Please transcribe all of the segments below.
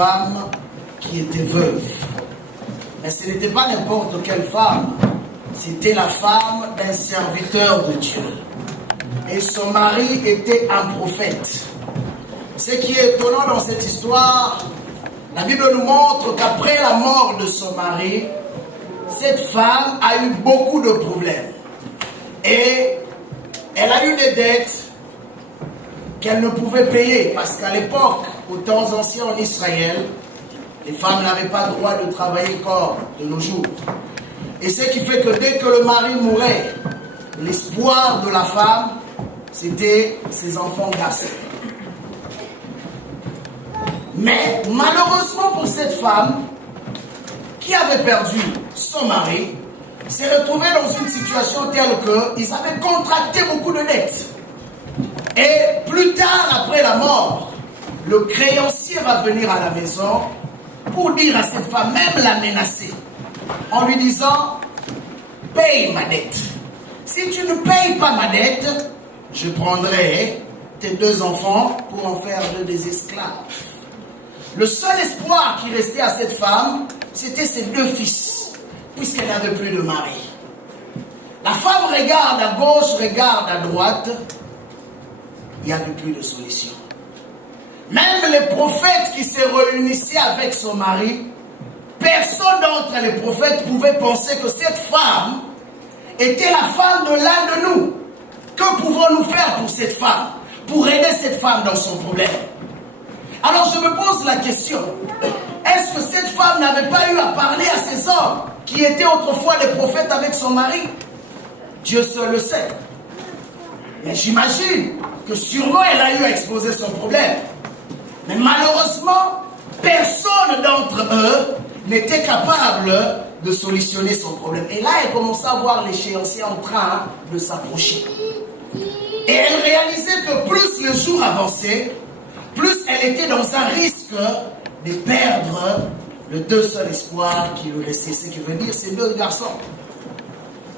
femme qui était veuve. Mais ce n'était pas n'importe quelle femme, c'était la femme d'un serviteur de Dieu. Et son mari était un prophète. Ce qui est étonnant dans cette histoire, la Bible nous montre qu'après la mort de son mari, cette femme a eu beaucoup de problèmes. Et elle a eu des dettes qu'elle ne pouvait payer. Parce qu'à l'époque, aux temps anciens en Israël, les femmes n'avaient pas le droit de travailler comme de nos jours. Et ce qui fait que dès que le mari mourait, l'espoir de la femme, c'était ses enfants garçons. Mais malheureusement pour cette femme, qui avait perdu son mari, s'est retrouvée dans une situation telle qu'ils avaient contracté beaucoup de dettes. Et plus tard, après la mort, le créancier va venir à la maison pour dire à cette femme, même la menacer, en lui disant, paye ma dette. Si tu ne payes pas ma dette, je prendrai tes 2 enfants pour en faire des esclaves. Le seul espoir qui restait à cette femme, c'était ses 2 fils, puisqu'elle n'avait plus de mari. La femme regarde à gauche, regarde à droite, il n'y avait plus de solution. Même les prophètes qui se réunissaient avec son mari, personne d'entre les prophètes pouvait penser que cette femme était la femme de l'un de nous. Que pouvons-nous faire pour cette femme, pour aider cette femme dans son problème? Alors je me pose la question, est-ce que cette femme n'avait pas eu à parler à ces hommes qui étaient autrefois des prophètes avec son mari? Dieu seul le sait. Mais j'imagine que sûrement elle a eu à exposer son problème. Mais malheureusement, personne d'entre eux n'était capable de solutionner son problème. Et là, elle commençait à voir l'échéancier en train de s'approcher. Et elle réalisait que plus le jour avançait, plus elle était dans un risque de perdre le 2 seul espoir qui lui restait. Ce qui veut dire ses 2 garçons.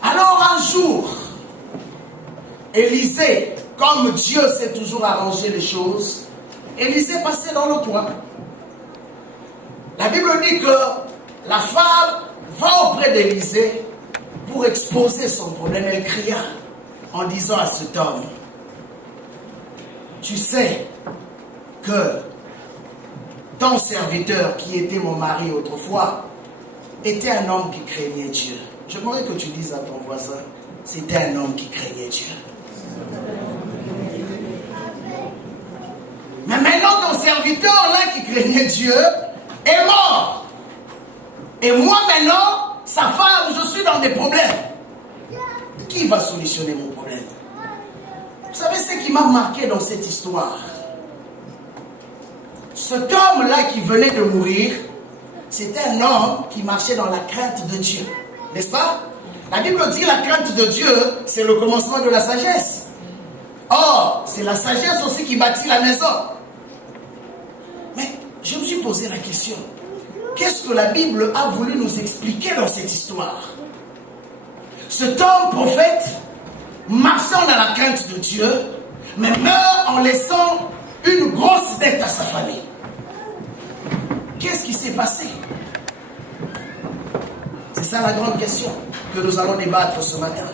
Alors un jour, Élisée, comme Dieu sait toujours arranger les choses, Élisée passait dans le coin. La Bible dit que la femme va auprès d'Élisée pour exposer son problème. Elle cria en disant à cet homme, tu sais que ton serviteur qui était mon mari autrefois était un homme qui craignait Dieu. J'aimerais que tu dises à ton voisin, c'était un homme qui craignait Dieu. Mais maintenant ton serviteur là qui craignait Dieu est mort. Et moi maintenant, sa femme, je suis dans des problèmes. Qui va solutionner mon problème? Vous savez ce qui m'a marqué dans cette histoire? Cet homme-là qui venait de mourir, c'était un homme qui marchait dans la crainte de Dieu. N'est-ce pas? La Bible dit la crainte de Dieu, c'est le commencement de la sagesse. Or, c'est la sagesse aussi qui bâtit la maison. Mais je me suis posé la question, qu'est-ce que la Bible a voulu nous expliquer dans cette histoire? Cet homme prophète, marchant dans la crainte de Dieu, mais meurt en laissant une grosse dette à sa famille. Qu'est-ce qui s'est passé? C'est ça la grande question que nous allons débattre ce matin.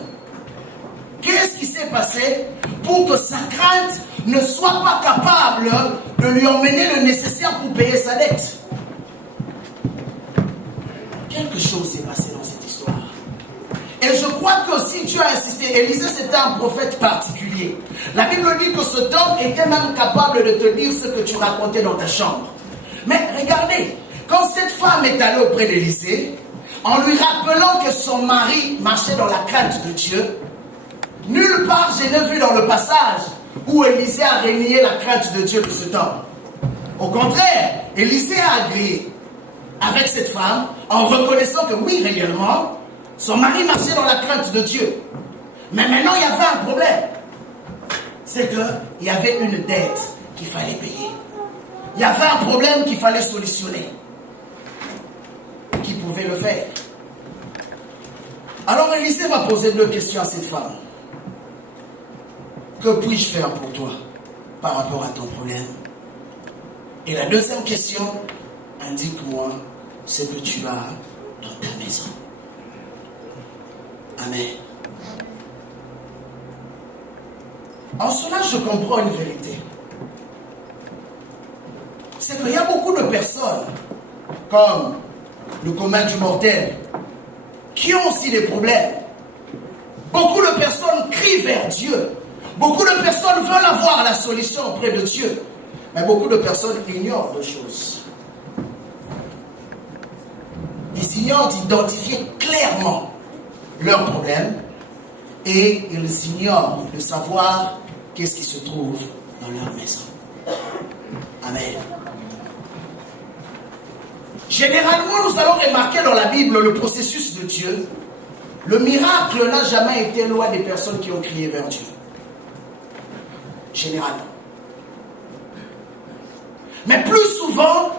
Qu'est-ce qui s'est passé pour que sa crainte ne soit pas capable de lui emmener le nécessaire pour payer sa dette? Quelque chose s'est passé dans cette histoire. Et je crois que si Dieu a insisté, Élisée c'était un prophète particulier. La Bible dit que cet homme était même capable de te dire ce que tu racontais dans ta chambre. Mais regardez, quand cette femme est allée auprès d'Élisée, en lui rappelant que son mari marchait dans la crainte de Dieu, nulle part je n'ai vu dans le passage où Élisée a renié la crainte de Dieu de cet homme. Au contraire, Élisée a agréé avec cette femme en reconnaissant que oui, réellement, son mari marchait dans la crainte de Dieu. Mais maintenant, il y avait un problème. C'est qu'il y avait une dette qu'il fallait payer. Il y avait un problème qu'il fallait solutionner. Qui pouvait le faire? Alors Élisée va poser 2 questions à cette femme. Que puis-je faire pour toi par rapport à ton problème? Et la deuxième question, indique-moi ce que tu as dans ta maison. Amen. En cela, je comprends une vérité. C'est qu'il y a beaucoup de personnes, comme le commun du mortel, qui ont aussi des problèmes. Beaucoup de personnes crient vers Dieu. Beaucoup de personnes veulent avoir la solution auprès de Dieu. Mais beaucoup de personnes ignorent deux choses. Ils ignorent d'identifier clairement leurs problèmes et ils ignorent de savoir qu'est-ce qui se trouve dans leur maison. Amen. Généralement, nous allons remarquer dans la Bible le processus de Dieu. Le miracle n'a jamais été loin des personnes qui ont crié vers Dieu. Généralement. Mais plus souvent,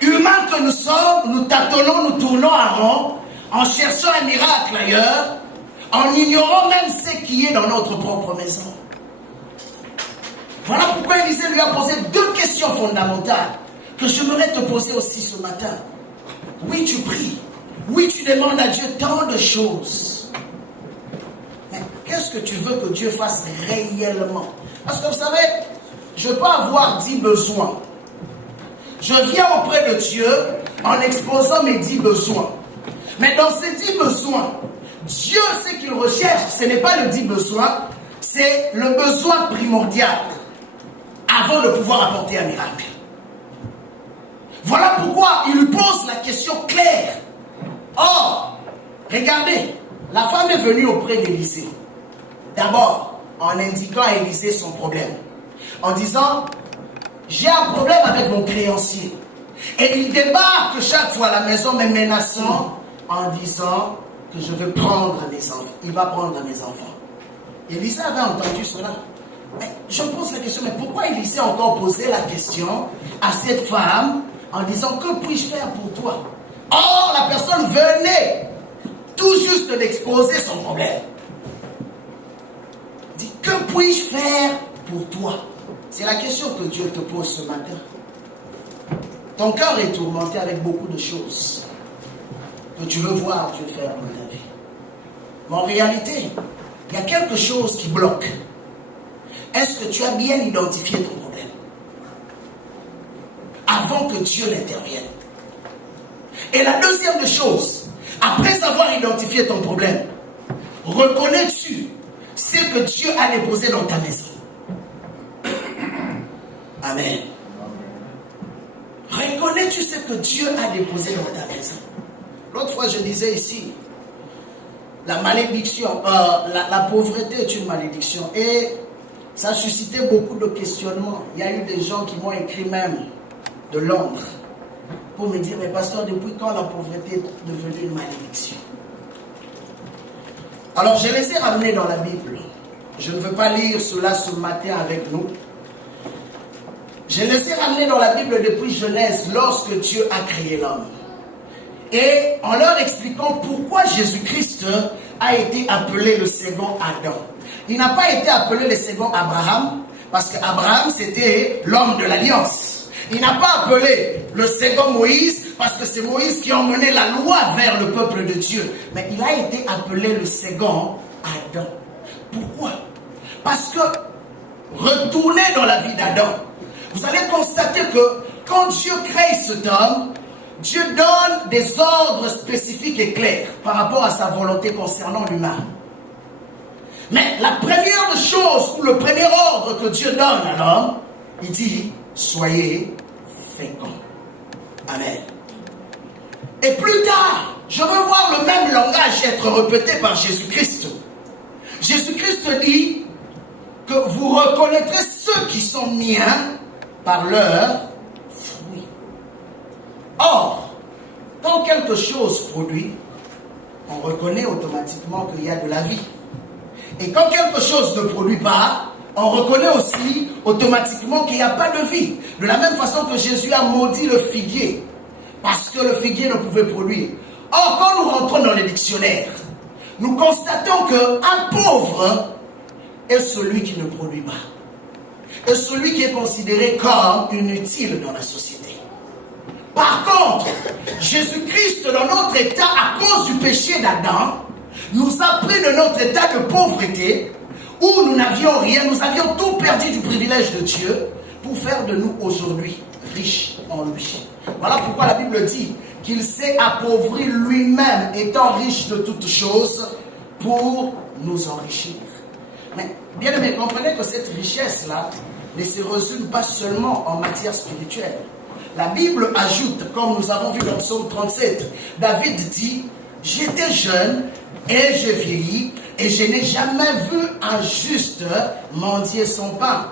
humains que nous sommes, nous tâtonnons, nous tournons en rond, en cherchant un miracle ailleurs, en ignorant même ce qui est dans notre propre maison. Voilà pourquoi Élisée lui a posé deux questions fondamentales que j'aimerais te poser aussi ce matin. Oui, tu pries. Oui, tu demandes à Dieu tant de choses. Mais qu'est-ce que tu veux que Dieu fasse réellement? Parce que vous savez, je peux avoir 10 besoins. Je viens auprès de Dieu en exposant mes 10 besoins. Mais dans ces 10 besoins, Dieu, ce qu'il recherche, ce n'est pas le 10 besoins, c'est le besoin primordial avant de pouvoir apporter un miracle. Voilà pourquoi il lui pose la question claire. Or, regardez, la femme est venue auprès d'Élisée. D'abord, en indiquant à Élisée son problème. En disant, j'ai un problème avec mon créancier. Et il débarque chaque fois à la maison, me menaçant, en disant que je veux prendre mes enfants. Il va prendre mes enfants. Élisée avait entendu cela. Mais je me pose la question, mais pourquoi Élisée a encore posé la question à cette femme en disant, que puis-je faire pour toi? Or, la personne venait tout juste d'exposer son problème. Il dit, que puis-je faire pour toi? C'est la question que Dieu te pose ce matin. Ton cœur est tourmenté avec beaucoup de choses que tu veux voir Dieu faire dans ta vie. Mais en réalité, il y a quelque chose qui bloque. Est-ce que tu as bien identifié ton problème avant que Dieu n'intervienne? Et la deuxième chose, après avoir identifié ton problème, reconnais-tu ce que Dieu a déposé dans ta maison? Amen. Reconnais-tu ce que Dieu a déposé dans ta maison? L'autre fois, je disais ici, la malédiction, la pauvreté est une malédiction. Et ça a suscité beaucoup de questionnements. Il y a eu des gens qui m'ont écrit même de Londres pour me dire, mais pasteur, depuis quand la pauvreté est devenue une malédiction? Alors, je les ai ramenés dans la Bible. Je ne veux pas lire cela ce matin avec nous. Je les ai ramenés dans la Bible depuis Genèse, lorsque Dieu a créé l'homme. Et en leur expliquant pourquoi Jésus-Christ a été appelé le second Adam. Il n'a pas été appelé le second Abraham, parce qu'Abraham c'était l'homme de l'alliance. Il n'a pas appelé le second Moïse, parce que c'est Moïse qui a emmené la loi vers le peuple de Dieu. Mais il a été appelé le second Adam. Pourquoi? Parce que, retournez dans la vie d'Adam, vous allez constater que quand Dieu crée cet homme, Dieu donne des ordres spécifiques et clairs par rapport à sa volonté concernant l'humain. Mais la première chose, ou le premier ordre que Dieu donne à l'homme, il dit, soyez féconds. Amen. Et plus tard, je veux voir le même langage être répété par Jésus-Christ. Jésus-Christ dit que vous reconnaîtrez ceux qui sont miens par leurs fruits. Or, quand quelque chose produit, on reconnaît automatiquement qu'il y a de la vie. Et quand quelque chose ne produit pas, on reconnaît aussi automatiquement qu'il n'y a pas de vie. De la même façon que Jésus a maudit le figuier, parce que le figuier ne pouvait produire. Or, quand nous rentrons dans les dictionnaires, nous constatons qu'un pauvre est celui qui ne produit pas. Et celui qui est considéré comme inutile dans la société. Par contre, Jésus-Christ, dans notre état, à cause du péché d'Adam, nous a pris de notre état de pauvreté, où nous n'avions rien, nous avions tout perdu du privilège de Dieu, pour faire de nous aujourd'hui riches en lui. Voilà pourquoi la Bible dit qu'il s'est appauvri lui-même, étant riche de toutes choses, pour nous enrichir. Mais, bien aimé, comprenez que cette richesse-là ne se résume pas seulement en matière spirituelle. La Bible ajoute, comme nous avons vu dans le psaume 37, David dit, « J'étais jeune et j'ai vieilli, et je n'ai jamais vu un juste mendier son pain,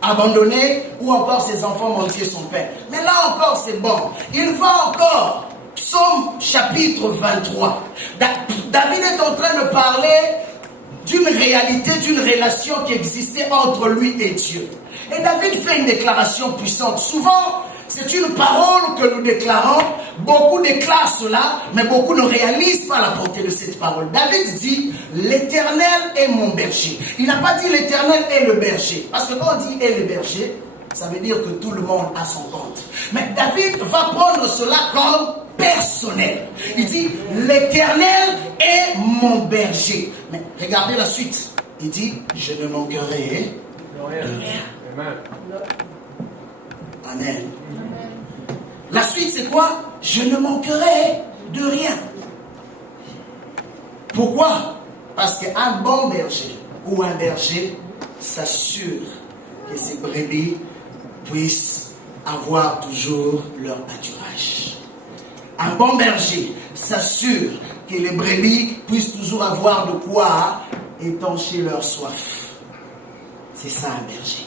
abandonné, ou encore ses enfants mendier son pain. » Mais là encore, c'est bon. Il va encore, psaume chapitre 23. David est en train de parler d'une réalité, d'une relation qui existait entre lui et Dieu. Et David fait une déclaration puissante. Souvent, c'est une parole que nous déclarons. Beaucoup déclarent cela, mais beaucoup ne réalisent pas la portée de cette parole. David dit, l'Éternel est mon berger. Il n'a pas dit l'Éternel est le berger. Parce que quand on dit est le berger, ça veut dire que tout le monde a son compte. Mais David va prendre cela comme personnel. Il dit, l'Éternel est mon berger. Mais regardez la suite. Il dit, je ne manquerai de rien. Amen. La suite, c'est quoi? Je ne manquerai de rien. Pourquoi? Parce qu'un bon berger ou un berger s'assure que ses brebis puissent avoir toujours leur pâturage. Un bon berger s'assure que les brebis puissent toujours avoir de quoi étancher leur soif. C'est ça un berger.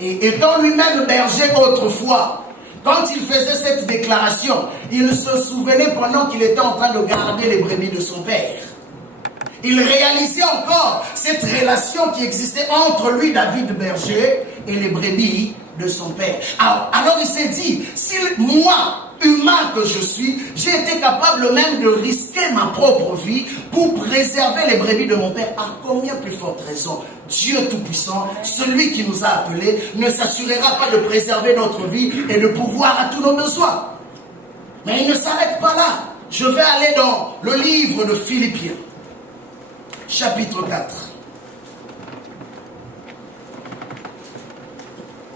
Et étant lui-même berger autrefois, quand il faisait cette déclaration, il se souvenait pendant qu'il était en train de garder les brebis de son père. Il réalisait encore cette relation qui existait entre lui, David berger, et les brebis de son père. Alors il s'est dit, si moi, humain que je suis, j'ai été capable même de risquer ma propre vie pour préserver les brebis de mon père, à combien plus forte raison Dieu Tout-Puissant, celui qui nous a appelés, ne s'assurera pas de préserver notre vie et de pourvoir à tous nos besoins. Mais il ne s'arrête pas là. Je vais aller dans le livre de Philippiens, chapitre 4.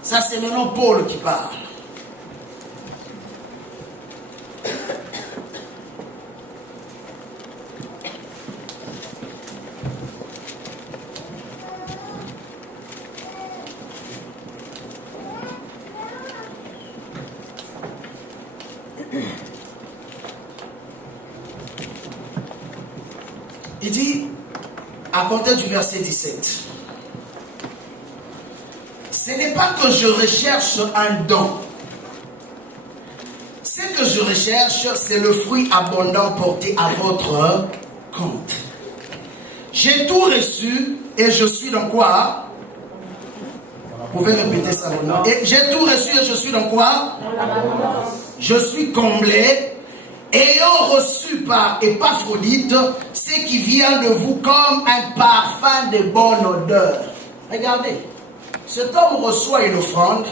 Ça, c'est maintenant Paul qui parle. Il dit, à compter du verset 17, ce n'est pas que je recherche un don. Ce que je recherche, c'est le fruit abondant porté à votre compte. J'ai tout reçu et je suis dans quoi? Vous pouvez répéter ça maintenant. J'ai tout reçu et je suis dans quoi? Je suis comblé, ayant reçu par Épaphrodite ce qui vient de vous comme un parfum de bonne odeur. Regardez, cet homme reçoit une offrande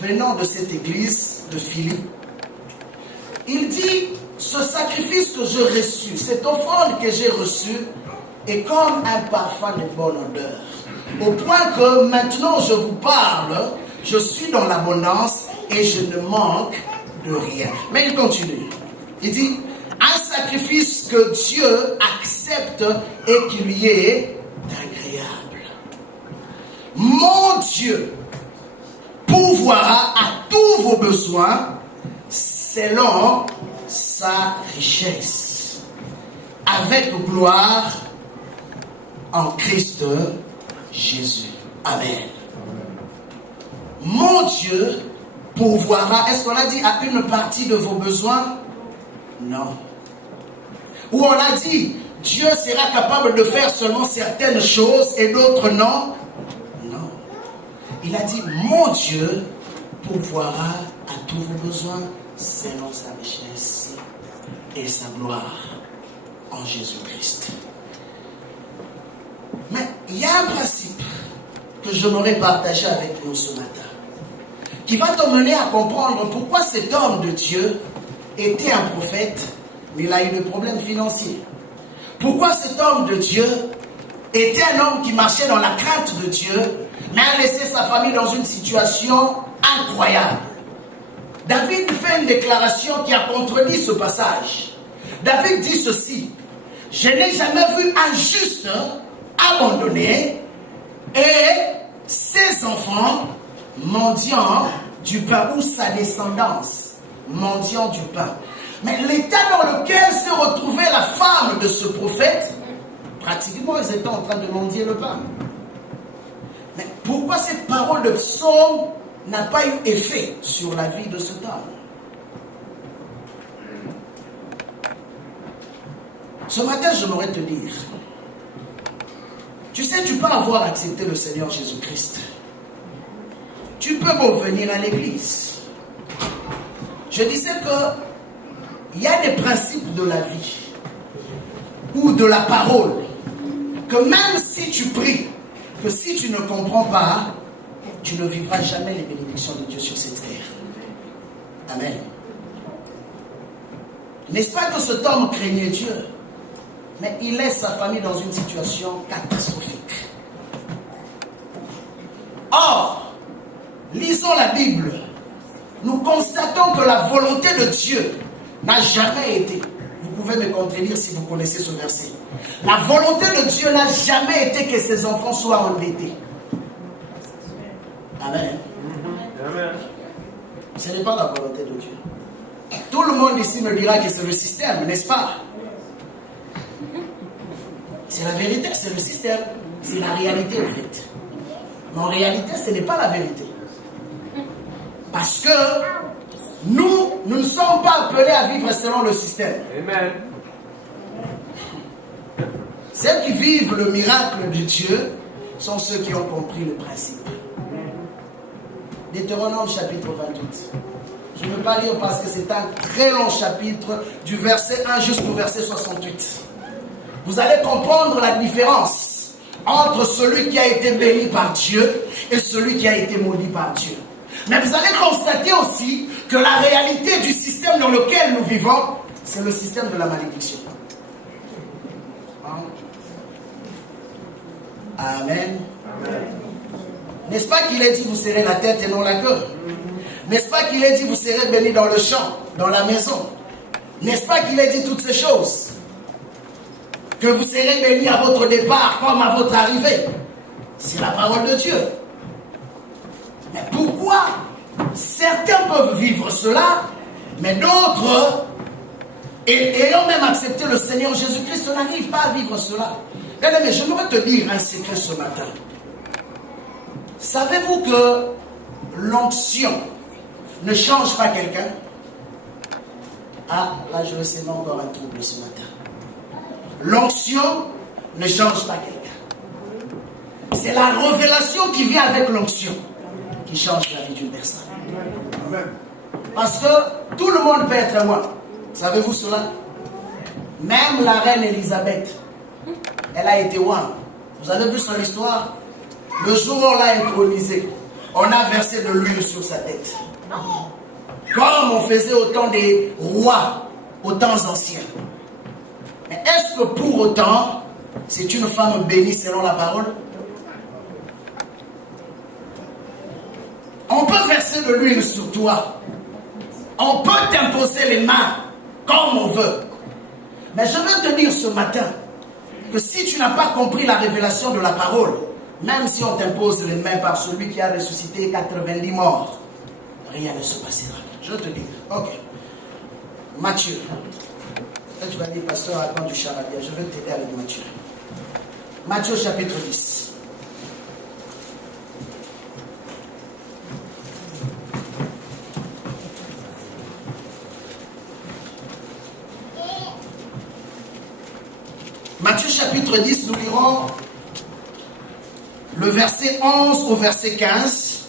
venant de cette église de Philippe. Il dit, ce sacrifice que j'ai reçu, cette offrande que j'ai reçue est comme un parfum de bonne odeur. Au point que maintenant je vous parle, je suis dans l'abondance et je ne manque de rien. Mais il continue. Il dit, un sacrifice que Dieu accepte et qui lui est agréable. Mon Dieu pourvoira à tous vos besoins selon sa richesse, avec gloire en Christ Jésus. Amen. Mon Dieu pourvoira, est-ce qu'on a dit à une partie de vos besoins? Non. Ou on a dit, Dieu sera capable de faire seulement certaines choses et d'autres non? Non. Il a dit, mon Dieu pourvoira à tous vos besoins selon sa richesse et sa gloire en Jésus-Christ. Mais il y a un principe que j'aimerais partager avec nous ce matin, qui va te mener à comprendre pourquoi cet homme de Dieu était un prophète, mais il a eu des problèmes financiers. Pourquoi cet homme de Dieu était un homme qui marchait dans la crainte de Dieu, mais a laissé sa famille dans une situation incroyable. David fait une déclaration qui a contredit ce passage. David dit ceci: je n'ai jamais vu un juste abandonné et ses enfants mendiant du pain, ou sa descendance mendiant du pain. Mais l'état dans lequel s'est retrouvée la femme de ce prophète, pratiquement ils étaient en train de mendier le pain. Mais pourquoi cette parole de psaume n'a pas eu effet sur la vie de cet homme? Ce matin, j'aimerais te dire, tu sais, tu peux avoir accepté le Seigneur Jésus-Christ. Tu peux revenir à l'église. Je disais que il y a des principes de la vie ou de la parole que même si tu pries, que si tu ne comprends pas, tu ne vivras jamais les bénédictions de Dieu sur cette terre. Amen. N'est-ce pas que cet homme craignait Dieu? Mais il laisse sa famille dans une situation catastrophique. Or, lisons la Bible. Nous constatons que la volonté de Dieu n'a jamais été. Vous pouvez me contredire si vous connaissez ce verset. La volonté de Dieu n'a jamais été que ses enfants soient endettés. Amen. Amen. Ce n'est pas la volonté de Dieu. Tout le monde ici me dira que c'est le système, n'est-ce pas? C'est la vérité, c'est le système. C'est la réalité en fait. Mais en réalité, ce n'est pas la vérité. Parce que nous ne sommes pas appelés à vivre selon le système. Amen. Ceux qui vivent le miracle de Dieu sont ceux qui ont compris le principe. Deutéronome chapitre 28. Je ne veux pas lire parce que c'est un très long chapitre, du verset 1 jusqu'au verset 68. Vous allez comprendre la différence entre celui qui a été béni par Dieu et celui qui a été maudit par Dieu. Mais vous allez constater aussi que la réalité du système dans lequel nous vivons, c'est le système de la malédiction. Amen. Amen. N'est-ce pas qu'il est dit vous serez la tête et non la queue? N'est-ce pas qu'il est dit vous serez béni dans le champ, dans la maison? N'est-ce pas qu'il est dit toutes ces choses? Que vous serez béni à votre départ comme à votre arrivée. C'est la parole de Dieu. Mais pourquoi certains peuvent vivre cela, mais d'autres, ayant même accepté le Seigneur Jésus-Christ, n'arrivent pas à vivre cela? Mais j'aimerais te dire un secret ce matin. Savez-vous que l'onction ne change pas quelqu'un? Ah, là je le sais, mais encore un trouble ce matin. L'onction ne change pas quelqu'un. C'est la révélation qui vient avec l'onction qui change la vie d'une personne. Parce que tout le monde peut être roi. Savez-vous cela? Même la reine Élisabeth, elle a été roi. Vous avez vu son histoire? Le jour où on l'a intronisée, on a versé de l'huile sur sa tête. Comme on faisait au temps des rois, aux temps anciens. Mais est-ce que pour autant, c'est une femme bénie selon la parole? On peut verser de l'huile sur toi. On peut t'imposer les mains comme on veut. Mais je veux te dire ce matin que si tu n'as pas compris la révélation de la parole, même si on t'impose les mains par celui qui a ressuscité 90 morts, rien ne se passera. Je veux te dire. Ok. Matthieu. Là, tu vas dire, pasteur, attends du charabia. Je vais t'aider avec Matthieu. Matthieu chapitre 10. Matthieu chapitre 10, nous lirons le verset 11 au verset 15.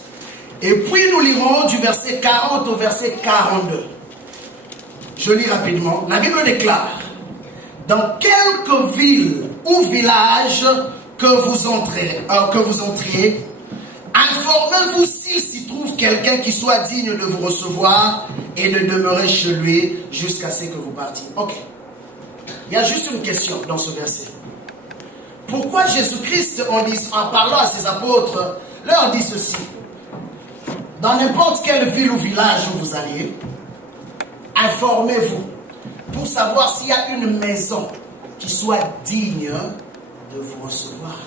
Et puis nous lirons du verset 40 au verset 42. Je lis rapidement. La Bible déclare: dans quelque ville ou village que vous entriez, Informez-vous s'il s'y trouve quelqu'un qui soit digne de vous recevoir et de demeurer chez lui jusqu'à ce que vous partiez. Ok. Il y a juste une question dans ce verset. Pourquoi Jésus-Christ, en parlant à ses apôtres, leur dit ceci? Dans n'importe quelle ville ou village où vous allez, informez-vous pour savoir s'il y a une maison qui soit digne de vous recevoir.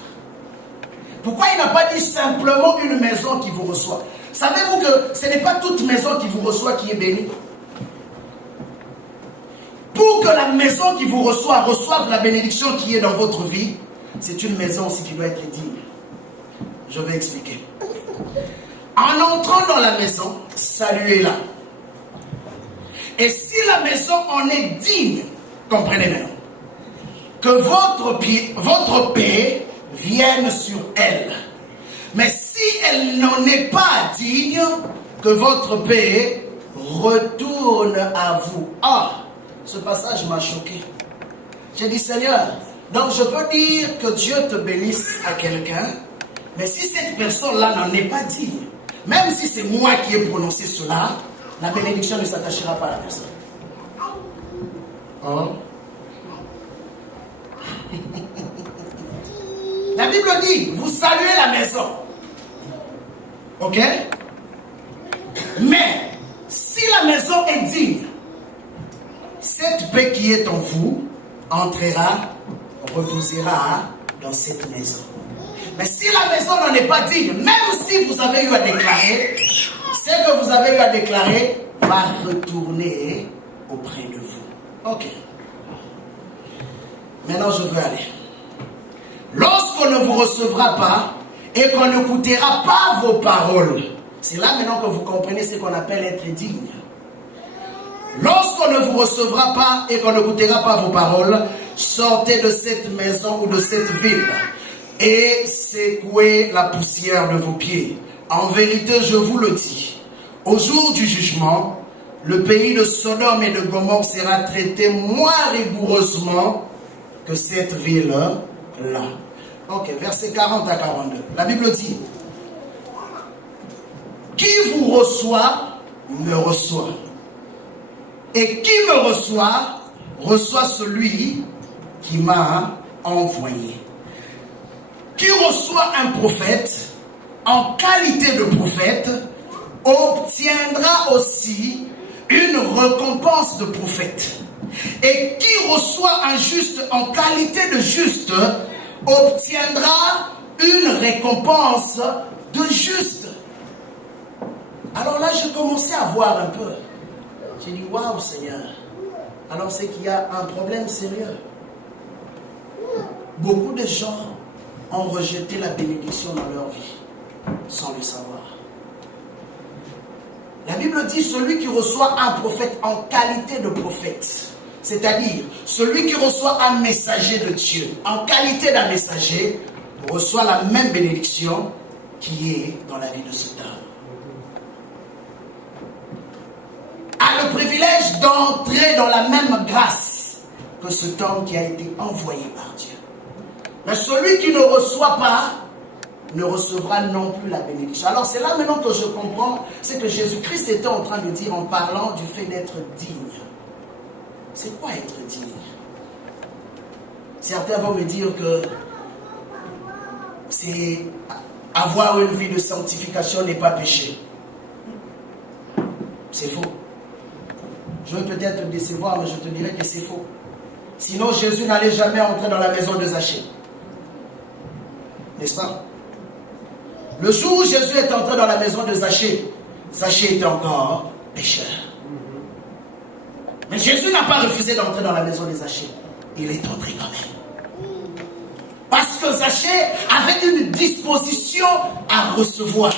Pourquoi il n'a pas dit simplement une maison qui vous reçoit? Savez-vous que ce n'est pas toute maison qui vous reçoit qui est bénie? Pour que la maison qui vous reçoive la bénédiction qui est dans votre vie, c'est une maison aussi qui doit être digne. Je vais expliquer. En entrant dans la maison, saluez-la. Et si la maison en est digne, comprenez maintenant, que votre paix vienne sur elle. Mais si elle n'en est pas digne, que votre paix retourne à vous. Ah, ce passage m'a choqué. J'ai dit, Seigneur, donc je peux dire que Dieu te bénisse à quelqu'un, mais si cette personne-là n'en est pas digne, même si c'est moi qui ai prononcé cela, la bénédiction ne s'attachera pas à la personne. Oh. La Bible dit, vous saluez la maison. Ok? Mais, si la maison est digne, cette paix qui est en vous entrera, reposera dans cette maison. Mais si la maison n'en est pas digne, même si vous avez eu à déclarer, ce que vous avez eu à déclarer va retourner auprès de vous. Ok. Maintenant, je veux aller. Lorsqu'on ne vous recevra pas et qu'on n'écoutera pas vos paroles, c'est là maintenant que vous comprenez ce qu'on appelle être digne. Lorsqu'on ne vous recevra pas et qu'on n'écoutera pas vos paroles, sortez de cette maison ou de cette ville et secouez la poussière de vos pieds. En vérité, je vous le dis, au jour du jugement, le pays de Sodome et de Gomorrhe sera traité moins rigoureusement que cette ville-là. Ok, verset 40 à 42. La Bible dit, qui vous reçoit, me reçoit. Et qui me reçoit, reçoit celui qui m'a envoyé. Qui reçoit un prophète, en qualité de prophète, obtiendra aussi une récompense de prophète. Et qui reçoit un juste en qualité de juste, obtiendra une récompense de juste. Alors là, j'ai commencé à voir un peu. J'ai dit, waouh Seigneur, alors c'est qu'il y a un problème sérieux. Beaucoup de gens ont rejeté la bénédiction dans leur vie, sans le savoir. La Bible dit, celui qui reçoit un prophète en qualité de prophète, c'est-à-dire celui qui reçoit un messager de Dieu, en qualité d'un messager, reçoit la même bénédiction qui est dans la vie de cet homme. A le privilège d'entrer dans la même grâce que cet homme qui a été envoyé par Dieu. Mais celui qui ne reçoit pas ne recevra non plus la bénédiction. Alors c'est là maintenant que je comprends ce que Jésus-Christ était en train de dire en parlant du fait d'être digne. C'est quoi être digne? Certains vont me dire que c'est avoir une vie de sanctification n'est pas péché. C'est faux. Je vais peut-être te décevoir, mais je te dirai que c'est faux. Sinon, Jésus n'allait jamais entrer dans la maison de Zachée. N'est-ce pas? Le jour où Jésus est entré dans la maison de Zachée, Zachée était encore pécheur. Mais Jésus n'a pas refusé d'entrer dans la maison de Zachée. Il est entré quand même. Parce que Zachée avait une disposition à recevoir.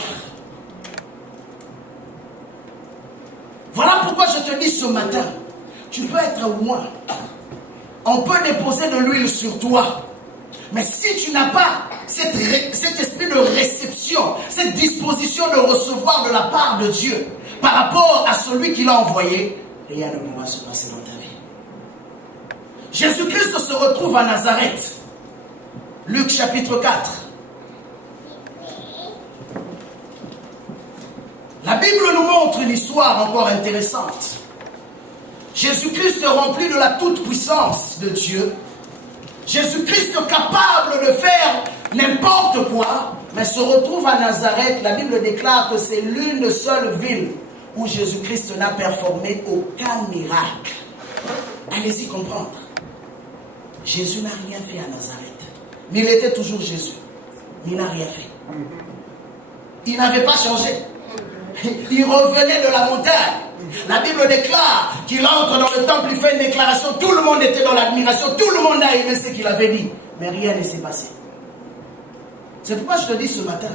Voilà pourquoi je te dis ce matin, tu peux être loin. On peut déposer de l'huile sur toi. Mais si tu n'as pas cet esprit de réception, cette disposition de recevoir de la part de Dieu par rapport à celui qui l'a envoyé, rien ne pourra se passer dans ta vie. Jésus-Christ se retrouve à Nazareth. Luc chapitre 4. nous montre une histoire encore intéressante. Jésus-Christ rempli de la toute-puissance de Dieu. Jésus-Christ capable de faire n'importe quoi, mais se retrouve à Nazareth. La Bible déclare que c'est l'une seule ville où Jésus-Christ n'a performé aucun miracle. Allez-y comprendre. Jésus n'a rien fait à Nazareth. Mais il était toujours Jésus. Mais il n'a rien fait. Il n'avait pas changé. Il revenait de la montagne. La Bible déclare qu'il entre dans le temple, il fait une déclaration. Tout le monde était dans l'admiration. Tout le monde a aimé ce qu'il avait dit. Mais rien ne s'est passé. C'est pourquoi je te dis ce matin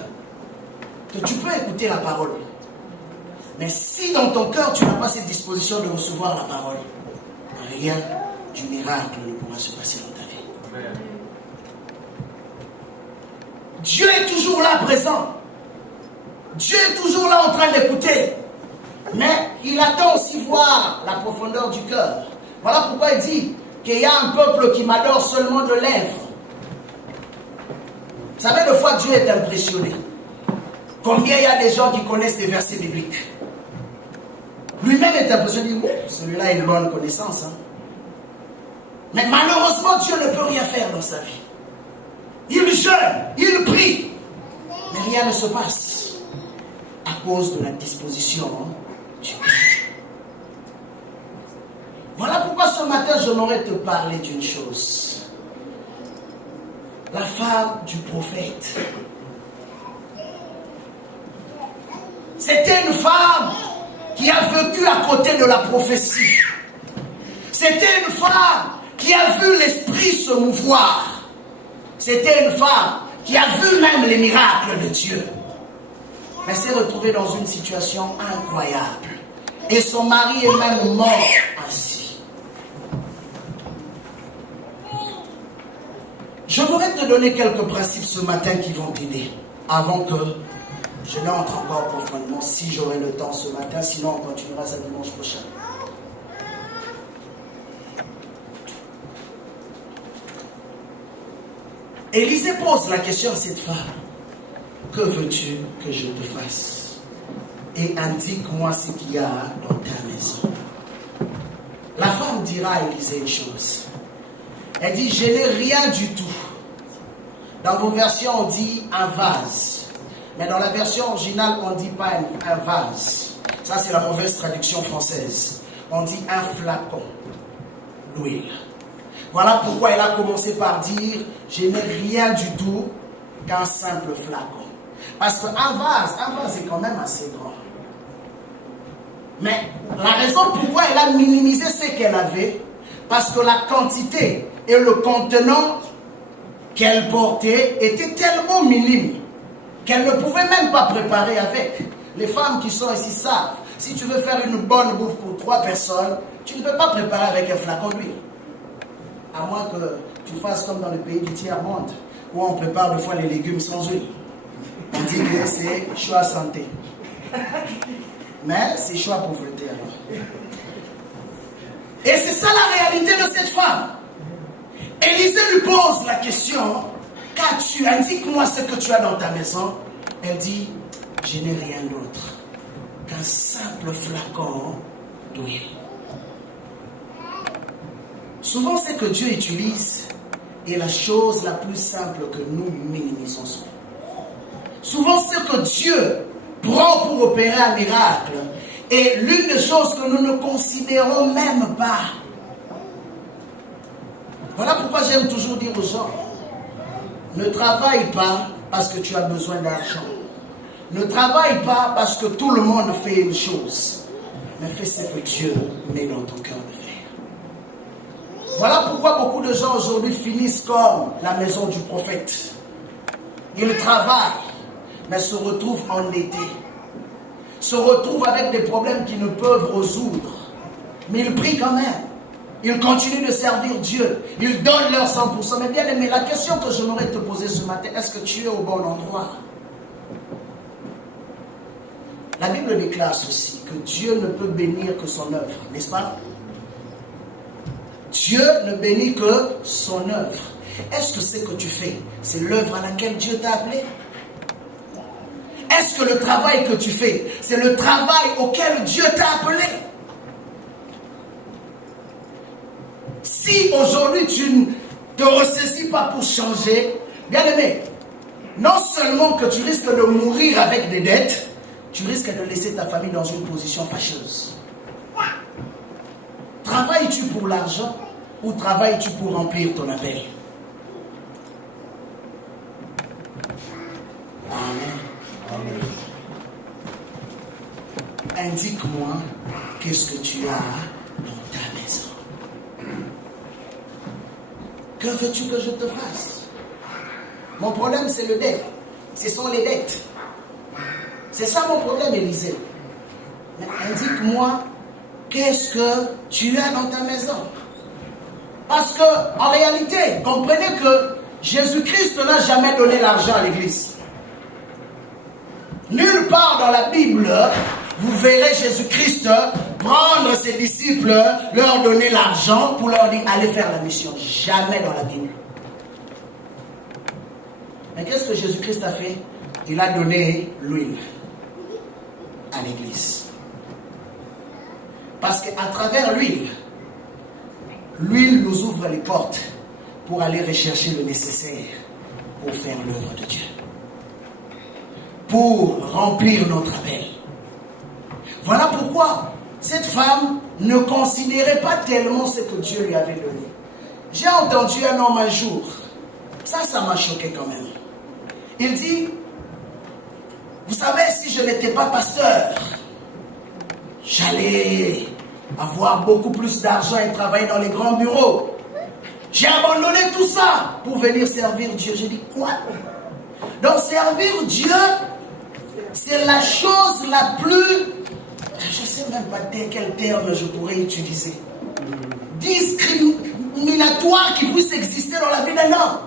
que tu peux écouter la parole. Mais si dans ton cœur tu n'as pas cette disposition de recevoir la parole, rien du miracle ne pourra se passer dans ta vie. Amen. Dieu est toujours là présent. Dieu est toujours là en train d'écouter. Mais il attend aussi voir la profondeur du cœur. Voilà pourquoi il dit qu'il y a un peuple qui m'adore seulement de lèvres. Vous savez, des fois Dieu est impressionné. Combien il y a des gens qui connaissent des versets bibliques. Lui-même est impressionné. Il dit, celui-là a une bonne connaissance. Hein. Mais malheureusement, Dieu ne peut rien faire dans sa vie. Il jeûne, il prie. Mais rien ne se passe. À cause de la disposition du cœur. Voilà pourquoi ce matin, j'aimerais te parler d'une chose. La femme du prophète. C'était une femme qui a vécu à côté de la prophétie. C'était une femme qui a vu l'esprit se mouvoir. C'était une femme qui a vu même les miracles de Dieu. Mais s'est retrouvée dans une situation incroyable. Et son mari est même mort ainsi. Je voudrais te donner quelques principes ce matin qui vont t'aider. Avant que je n'entre encore profondément, si j'aurai le temps ce matin. Sinon, on continuera ça dimanche prochain. Élisée pose la question à cette femme. Que veux-tu que je te fasse? Et indique-moi ce qu'il y a dans ta maison. La femme dira à Élisée une chose. Elle dit, je n'ai rien du tout. Dans vos versions, on dit un vase. Mais dans la version originale, on ne dit pas un vase. Ça, c'est la mauvaise traduction française. On dit un flacon d'huile. Voilà pourquoi elle a commencé par dire, je n'ai rien du tout qu'un simple flacon. Parce qu'un vase est quand même assez grand. Mais la raison pourquoi elle a minimisé ce qu'elle avait, parce que la quantité et le contenant qu'elle portait était tellement minime qu'elle ne pouvait même pas préparer avec. Les femmes qui sont ici savent, si tu veux faire une bonne bouffe pour 3 personnes, tu ne peux pas préparer avec un flacon d'huile. À moins que tu fasses comme dans le pays du tiers-monde, où on prépare des fois les légumes sans huile. On dit que c'est choix santé. Mais c'est choix pauvreté alors. Et c'est ça la réalité de cette femme. Élisée lui pose la question, qu'as-tu? Indique-moi ce que tu as dans ta maison. Elle dit, je n'ai rien d'autre qu'un simple flacon d'huile. Souvent, ce que Dieu utilise est la chose la plus simple que nous minimisons. Souvent, ce que Dieu prend pour opérer un miracle est l'une des choses que nous ne considérons même pas. Voilà pourquoi j'aime toujours dire aux gens, ne travaille pas parce que tu as besoin d'argent. Ne travaille pas parce que tout le monde fait une chose. Mais fais ce que Dieu met dans ton cœur de faire. Voilà pourquoi beaucoup de gens aujourd'hui finissent comme la maison du prophète. Ils travaillent, mais se retrouvent endettés. Se retrouvent avec des problèmes qu'ils ne peuvent résoudre. Mais ils prient quand même. Ils continuent de servir Dieu. Ils donnent leur 100%. Mais bien aimé, la question que j'aimerais te poser ce matin, est-ce que tu es au bon endroit? La Bible déclare ceci, que Dieu ne peut bénir que son œuvre, n'est-ce pas? Dieu ne bénit que son œuvre. Est-ce que ce que tu fais, c'est l'œuvre à laquelle Dieu t'a appelé? est-ce que le travail que tu fais, c'est le travail auquel Dieu t'a appelé? Si aujourd'hui tu ne te ressaisis pas pour changer, bien aimé, non seulement que tu risques de mourir avec des dettes, tu risques de laisser ta famille dans une position fâcheuse. Travailles-tu pour l'argent ou travailles-tu pour remplir ton appel? Amen. Indique-moi qu'est-ce que tu as dans ta maison. Que veux-tu que je te fasse? Mon problème, c'est le dette. Ce sont les dettes. C'est ça mon problème, Élisée. Mais indique-moi qu'est-ce que tu as dans ta maison. Parce que, en réalité, comprenez que Jésus-Christ n'a jamais donné l'argent à l'église. Nulle part dans la Bible, vous verrez Jésus-Christ prendre ses disciples, leur donner l'argent pour leur dire allez faire la mission. Jamais dans la Bible. Mais qu'est-ce que Jésus-Christ a fait? Il a donné l'huile à l'église. Parce qu'à travers l'huile nous ouvre les portes pour aller rechercher le nécessaire pour faire l'œuvre de Dieu. Pour remplir notre appel. Voilà pourquoi cette femme ne considérait pas tellement ce que Dieu lui avait donné. J'ai entendu un homme un jour, ça m'a choqué quand même. Il dit, vous savez, si je n'étais pas pasteur, j'allais avoir beaucoup plus d'argent et travailler dans les grands bureaux. J'ai abandonné tout ça pour venir servir Dieu. J'ai dit, quoi? Donc servir Dieu, c'est la chose la plus, je ne sais même pas quel terme je pourrais utiliser, discriminatoire qui puisse exister dans la vie d'un homme.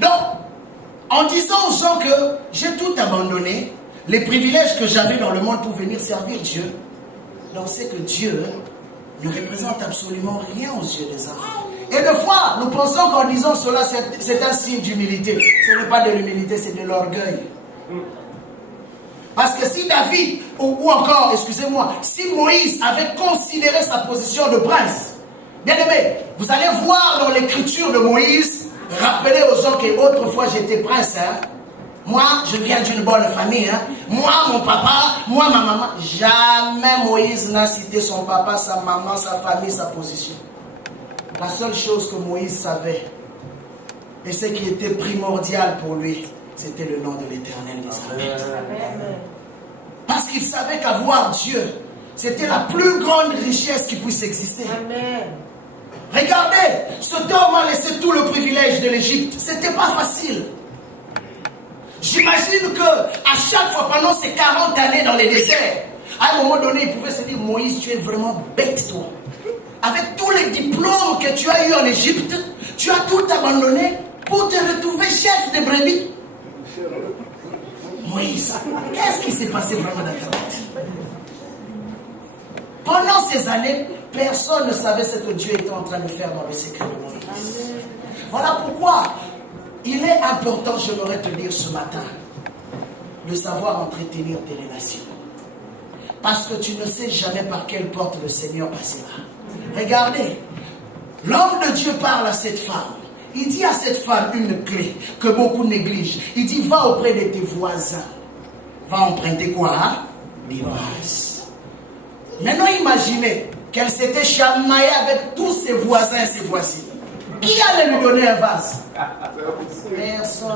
Donc, en disant aux gens que j'ai tout abandonné, les privilèges que j'avais dans le monde pour venir servir Dieu, donc c'est que Dieu ne représente absolument rien aux yeux des hommes. Et des fois, nous pensons qu'en disant cela, c'est un signe d'humilité. Ce n'est pas de l'humilité, c'est de l'orgueil. Parce que si David, ou encore, excusez-moi, si Moïse avait considéré sa position de prince, bien aimé, vous allez voir dans l'écriture de Moïse, rappelez aux gens qu'autrefois j'étais prince, hein. Moi, je viens d'une bonne famille, hein. Moi, mon papa, moi, ma maman. Jamais Moïse n'a cité son papa, sa maman, sa famille, sa position. La seule chose que Moïse savait, et ce qui était primordial pour lui, c'était le nom de l'Éternel d'Israël. Parce qu'il savait qu'avoir Dieu, c'était la plus grande richesse qui puisse exister. Amen. Regardez, cet homme a laissé tout le privilège de l'Égypte. C'était pas facile. J'imagine que à chaque fois, pendant ces 40 années dans les déserts, à un moment donné, il pouvait se dire, Moïse, tu es vraiment bête, toi. Avec tous les diplômes que tu as eu en Égypte, tu as tout abandonné pour te retrouver chef de brebis. Moïse, qu'est-ce qui s'est passé vraiment dans ta tête? Pendant ces années, personne ne savait ce que Dieu était en train de faire dans le secret de Moïse. Voilà pourquoi il est important, j'aimerais te dire ce matin, de savoir entretenir tes relations. Parce que tu ne sais jamais par quelle porte le Seigneur passera. Regardez, l'homme de Dieu parle à cette femme. Il dit à cette femme une clé que beaucoup négligent. Il dit, va auprès de tes voisins. Va emprunter quoi, hein? Des vases. Maintenant, imaginez qu'elle s'était chamaillée avec tous ses voisins et ses voisines. Qui allait lui donner un vase? Personne.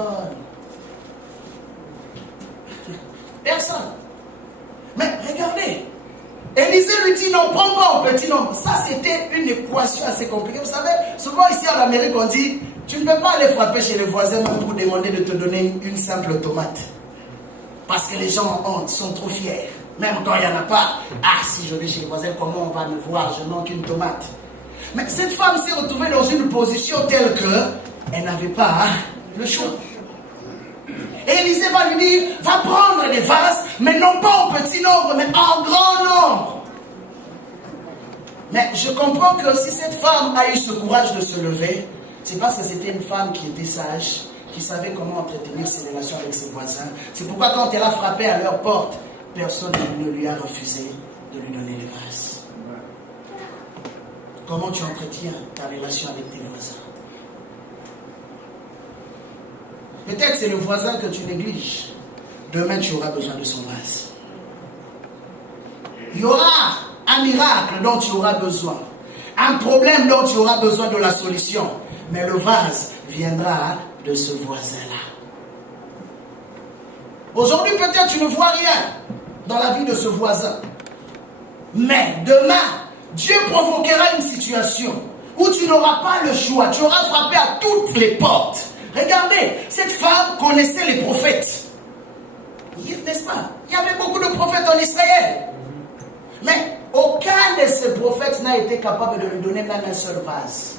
Personne. Mais regardez, Élisée lui dit non, prends pas un petit nombre. Ça, c'était une équation assez compliquée. Vous savez, souvent ici en Amérique, on dit, tu ne peux pas aller frapper chez les voisins même pour demander de te donner une simple tomate. Parce que les gens ont honte, sont trop fiers. Même quand il n'y en a pas. Ah, si je vais chez les voisins, comment on va me voir? Je manque une tomate. Mais cette femme s'est retrouvée dans une position telle qu'elle n'avait pas le choix. Et Élisée va lui dire, va prendre des vases, mais non pas en petit nombre, mais en grand nombre. Mais je comprends que si cette femme a eu ce courage de se lever, c'est parce que c'était une femme qui était sage, qui savait comment entretenir ses relations avec ses voisins. C'est pourquoi quand elle a frappé à leur porte, personne ne lui a refusé de lui donner les vases. Comment tu entretiens ta relation avec tes voisins? Peut-être c'est le voisin que tu négliges. Demain, tu auras besoin de son vase. Il y aura un miracle dont tu auras besoin. Un problème dont tu auras besoin de la solution. Mais le vase viendra de ce voisin-là. Aujourd'hui, peut-être tu ne vois rien dans la vie de ce voisin. Mais demain, Dieu provoquera une situation où tu n'auras pas le choix. Tu auras frappé à toutes les portes. Regardez, cette femme connaissait les prophètes. N'est-ce pas? Il y avait beaucoup de prophètes en Israël. Mais aucun de ces prophètes n'a été capable de lui donner même un seul vase.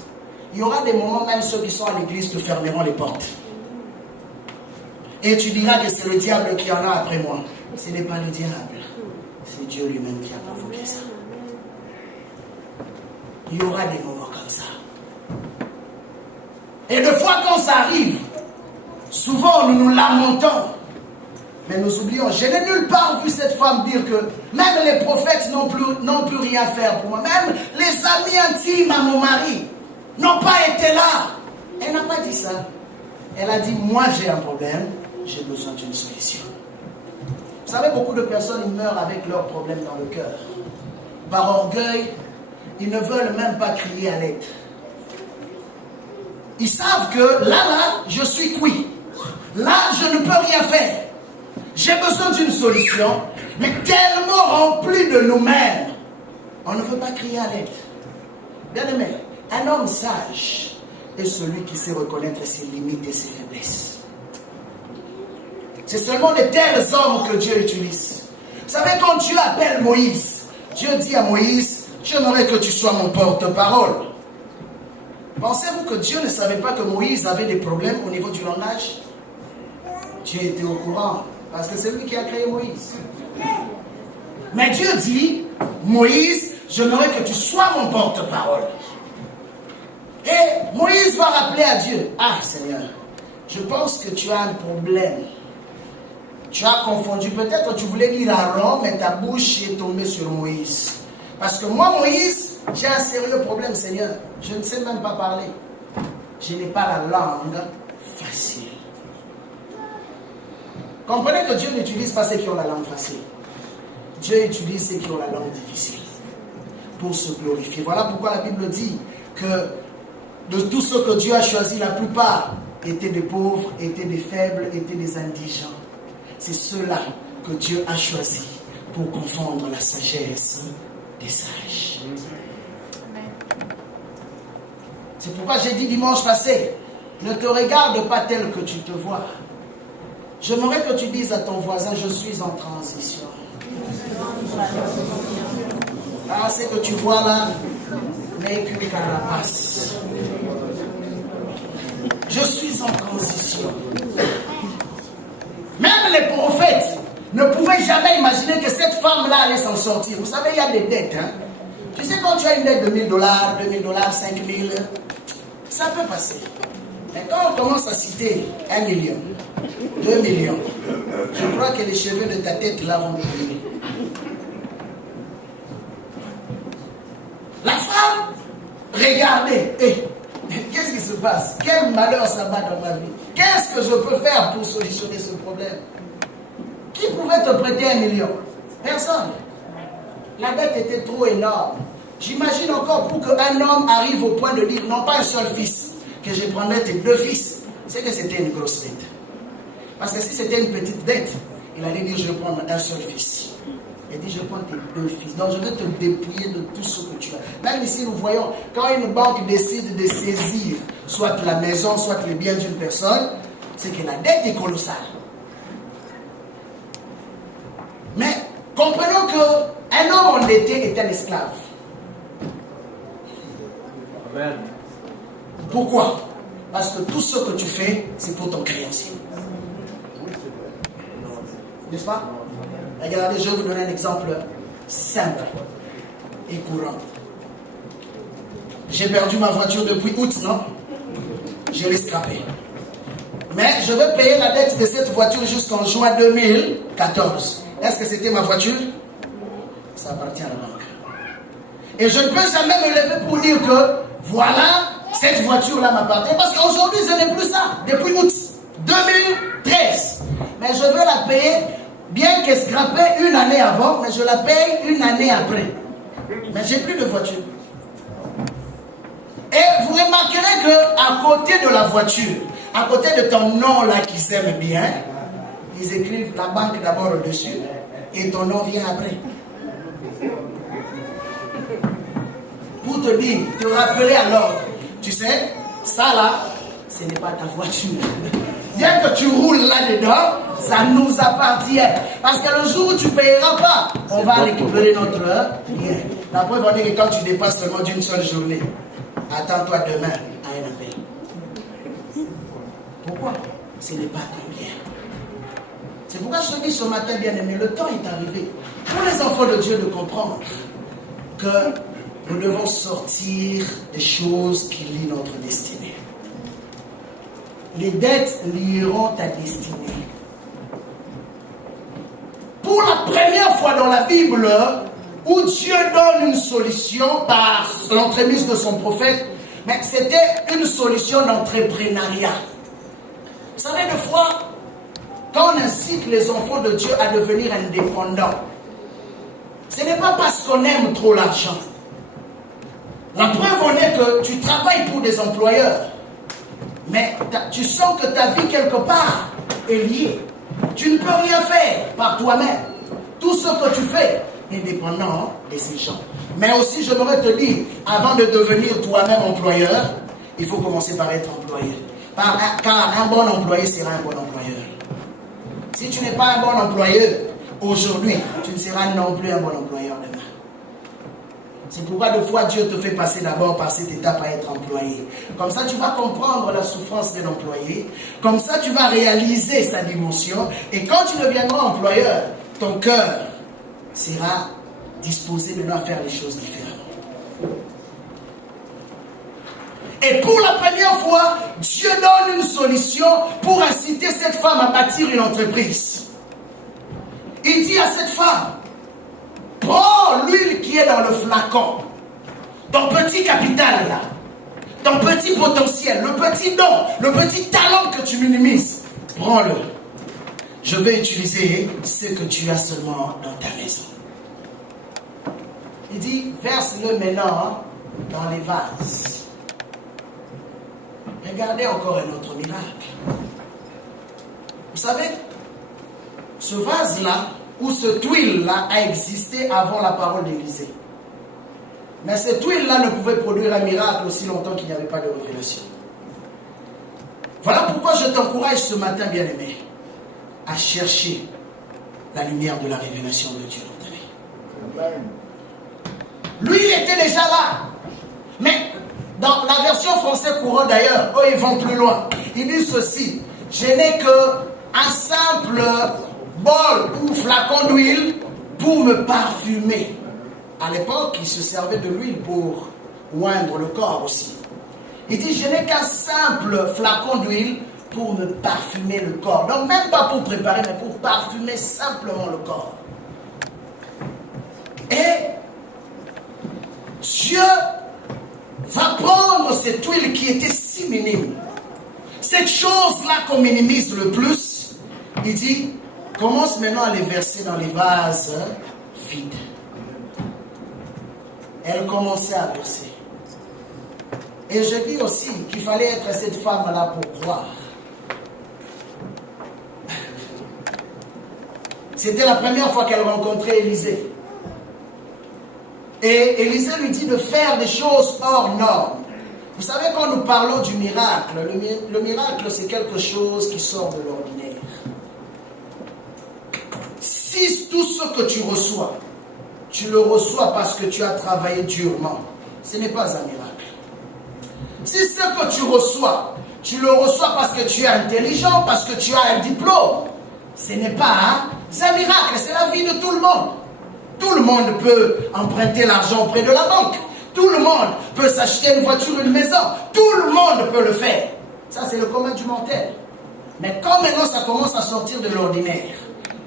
Il y aura des moments, même ceux qui sont à l'église te fermeront les portes. Et tu diras que c'est le diable qui en a après moi. Ce n'est pas le diable. C'est Dieu lui-même qui a provoqué ça. Il y aura des moments comme ça. Et de fois quand ça arrive, souvent nous nous lamentons. Mais nous oublions, je n'ai nulle part vu cette femme dire que même les prophètes n'ont plus rien faire pour moi. Même les amis intimes à mon mari n'ont pas été là. Elle n'a pas dit ça. Elle a dit, moi j'ai un problème, j'ai besoin d'une solution. Vous savez, beaucoup de personnes ils meurent avec leurs problèmes dans le cœur. Par orgueil, ils ne veulent même pas crier à l'aide. Ils savent que là, je suis cuit. Là, je ne peux rien faire. J'ai besoin d'une solution, mais tellement rempli de nous-mêmes, on ne veut pas crier à l'aide. Bien aimé, un homme sage est celui qui sait reconnaître ses limites et ses faiblesses. C'est seulement de tels hommes que Dieu utilise. Vous savez, quand Dieu appelle Moïse, Dieu dit à Moïse, j'aimerais que tu sois mon porte-parole. Pensez-vous que Dieu ne savait pas que Moïse avait des problèmes au niveau du langage? Dieu était au courant. Parce que c'est lui qui a créé Moïse. Mais Dieu dit, Moïse, j'aimerais que tu sois mon porte-parole. Et Moïse va rappeler à Dieu, ah Seigneur, je pense que tu as un problème. Tu as confondu, peut-être tu voulais dire Aaron, mais ta bouche est tombée sur Moïse. Parce que moi, Moïse, j'ai un sérieux problème, Seigneur. Je ne sais même pas parler. Je n'ai pas la langue facile. Comprenez que Dieu n'utilise pas ceux qui ont la langue facile. Dieu utilise ceux qui ont la langue difficile pour se glorifier. Voilà pourquoi la Bible dit que de tous ceux que Dieu a choisis, la plupart étaient des pauvres, étaient des faibles, étaient des indigents. C'est ceux-là que Dieu a choisis pour confondre la sagesse des sages. C'est pourquoi j'ai dit dimanche passé, ne te regarde pas tel que tu te vois. J'aimerais que tu dises à ton voisin, je suis en transition. Ah, ce que tu vois là n'est qu'une carapace. Je suis en transition. Même les prophètes ne pouvaient jamais imaginer que cette femme-là allait s'en sortir. Vous savez, il y a des dettes. Hein? Tu sais, quand tu as une dette de $1000, $2000, $5000, ça peut passer. Mais quand on commence à citer 1 million, 2 millions, je crois que les cheveux de ta tête là vont tomber. La femme, regardez, qu'est-ce qui se passe? Quel malheur ça va dans ma vie? Qu'est-ce que je peux faire pour solutionner ce problème? Qui pouvait te prêter 1 million? Personne. La dette était trop énorme. J'imagine encore pour qu'un homme arrive au point de dire, non pas un seul fils, que je prendrais tes 2 fils, c'est que c'était une grosse dette. Parce que si c'était une petite dette, il allait dire, je vais prendre un seul fils. Il dit, je prends tes 2 fils. Donc je vais te dépouiller de tout ce que tu as. Même ici, nous voyons, quand une banque décide de saisir soit la maison, soit le bien d'une personne, c'est que la dette est colossale. Mais comprenons qu'un homme endetté est un esclave. Amen. Pourquoi? Parce que tout ce que tu fais, c'est pour ton créancier. N'est-ce pas? Regardez, je vais vous donner un exemple simple et courant. J'ai perdu ma voiture depuis août, non? Je l'ai scrapée. Mais je vais payer la dette de cette voiture jusqu'en juin 2014. Est-ce que c'était ma voiture? Ça appartient à la banque. Et je ne peux jamais me lever pour dire que voilà, cette voiture-là m'appartient. Parce qu'aujourd'hui, ce n'est plus ça. Depuis août 2013. Mais je veux la payer, bien qu'elle scrapée une année avant, mais je la paye une année après. Mais j'ai plus de voiture. Et vous remarquerez qu'à côté de la voiture, à côté de ton nom là qui s'aime bien, ils écrivent la banque d'abord au-dessus et ton nom vient après. Pour te dire, te rappeler à l'ordre. Tu sais, ça là, ce n'est pas ta voiture. Bien que tu roules là-dedans, ça nous appartient. Parce que le jour où tu ne payeras pas, on va récupérer notre bien. La preuve, on dit que quand tu dépasses seulement d'une seule journée, attends-toi demain à un appel. Pourquoi? Ce n'est pas ton bien. C'est pourquoi je te dis ce matin, bien aimé, le temps est arrivé pour les enfants de Dieu de comprendre que nous devons sortir des choses qui lient notre destinée. Les dettes lieront ta destinée. Pour la première fois dans la Bible, où Dieu donne une solution par l'entremise de son prophète, mais c'était une solution d'entrepreneuriat. Vous savez, des fois, quand on incite les enfants de Dieu à devenir indépendants, ce n'est pas parce qu'on aime trop l'argent. La preuve en est que tu travailles pour des employeurs, mais tu sens que ta vie quelque part est liée. Tu ne peux rien faire par toi-même. Tout ce que tu fais est dépendant de ces gens. Mais aussi, je devrais te dire, avant de devenir toi-même employeur, il faut commencer par être employé. Car un bon employé sera un bon employeur. Si tu n'es pas un bon employeur aujourd'hui, tu ne seras non plus un bon employeur demain. C'est pourquoi des fois Dieu te fait passer d'abord par cette étape à être employé. Comme ça tu vas comprendre la souffrance d'un employé. Comme ça tu vas réaliser sa dimension. Et quand tu deviendras employeur, ton cœur sera disposé de faire les choses différemment. Et pour la première fois, Dieu donne une solution pour inciter cette femme à bâtir une entreprise. Il dit à cette femme, prends l'huile qui est dans le flacon, ton petit capital là, ton petit potentiel, le petit don, le petit talent que tu minimises, prends-le. Je vais utiliser ce que tu as seulement dans ta maison. Il dit, verse-le maintenant dans les vases. Regardez encore un autre miracle. Vous savez, ce vase-là, ou cette huile-là a existé avant la parole d'Élisée. Mais cette huile-là ne pouvait produire un miracle aussi longtemps qu'il n'y avait pas de révélation. Voilà pourquoi je t'encourage ce matin, bien-aimé, à chercher la lumière de la révélation de Dieu dans ta vie. L'huile était déjà là. Mais dans la version française courante d'ailleurs, eux ils vont plus loin. Ils disent ceci, je n'ai qu'un simple bol ou flacon d'huile pour me parfumer. À l'époque, ils se servaient de l'huile pour oindre le corps aussi. Il dit, je n'ai qu'un simple flacon d'huile pour me parfumer le corps. Donc même pas pour préparer, mais pour parfumer simplement le corps. Et Dieu va prendre cette huile qui était si minime. Cette chose-là qu'on minimise le plus, il dit, commence maintenant à les verser dans les vases vides. Elle commençait à verser. Et je dis aussi qu'il fallait être cette femme-là pour croire. C'était la première fois qu'elle rencontrait Élisée. Et Élisée lui dit de faire des choses hors normes. Vous savez, quand nous parlons du miracle, le miracle c'est quelque chose qui sort de l'ordinaire. Si tout ce que tu reçois, tu le reçois parce que tu as travaillé durement, ce n'est pas un miracle. Si ce que tu le reçois parce que tu es intelligent, parce que tu as un diplôme, ce n'est pas un miracle, c'est la vie de tout le monde. Tout le monde peut emprunter l'argent auprès de la banque. Tout le monde peut s'acheter une voiture, une maison. Tout le monde peut le faire. Ça, c'est le commun du mortel. Mais quand maintenant ça commence à sortir de l'ordinaire,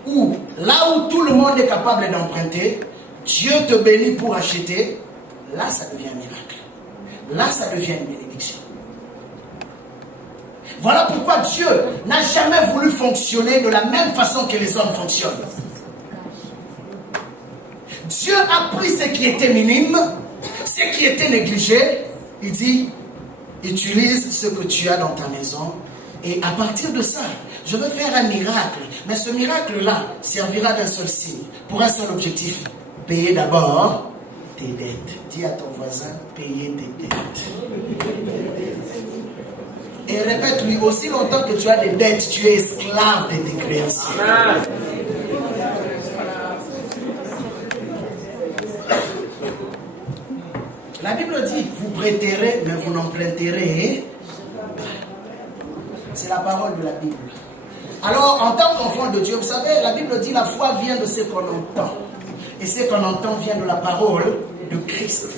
où là où tout le monde est capable d'emprunter, Dieu te bénit pour acheter, là ça devient un miracle. Là ça devient une bénédiction. Voilà pourquoi Dieu n'a jamais voulu fonctionner de la même façon que les hommes fonctionnent. Dieu a pris ce qui était minime, ce qui était négligé, il dit, utilise ce que tu as dans ta maison, et à partir de ça, je veux faire un miracle. Mais ce miracle-là servira d'un seul signe, pour un seul objectif, payer d'abord tes dettes. Dis à ton voisin, payer tes dettes. Et répète-lui, aussi longtemps que tu as des dettes, tu es esclave de tes créanciers. La Bible dit, vous prêterez, mais vous n'emprunterez pas. C'est la parole de la Bible. Alors, en tant qu'enfant de Dieu, vous savez, la Bible dit, la foi vient de ce qu'on entend. Et ce qu'on entend vient de la parole de Christ.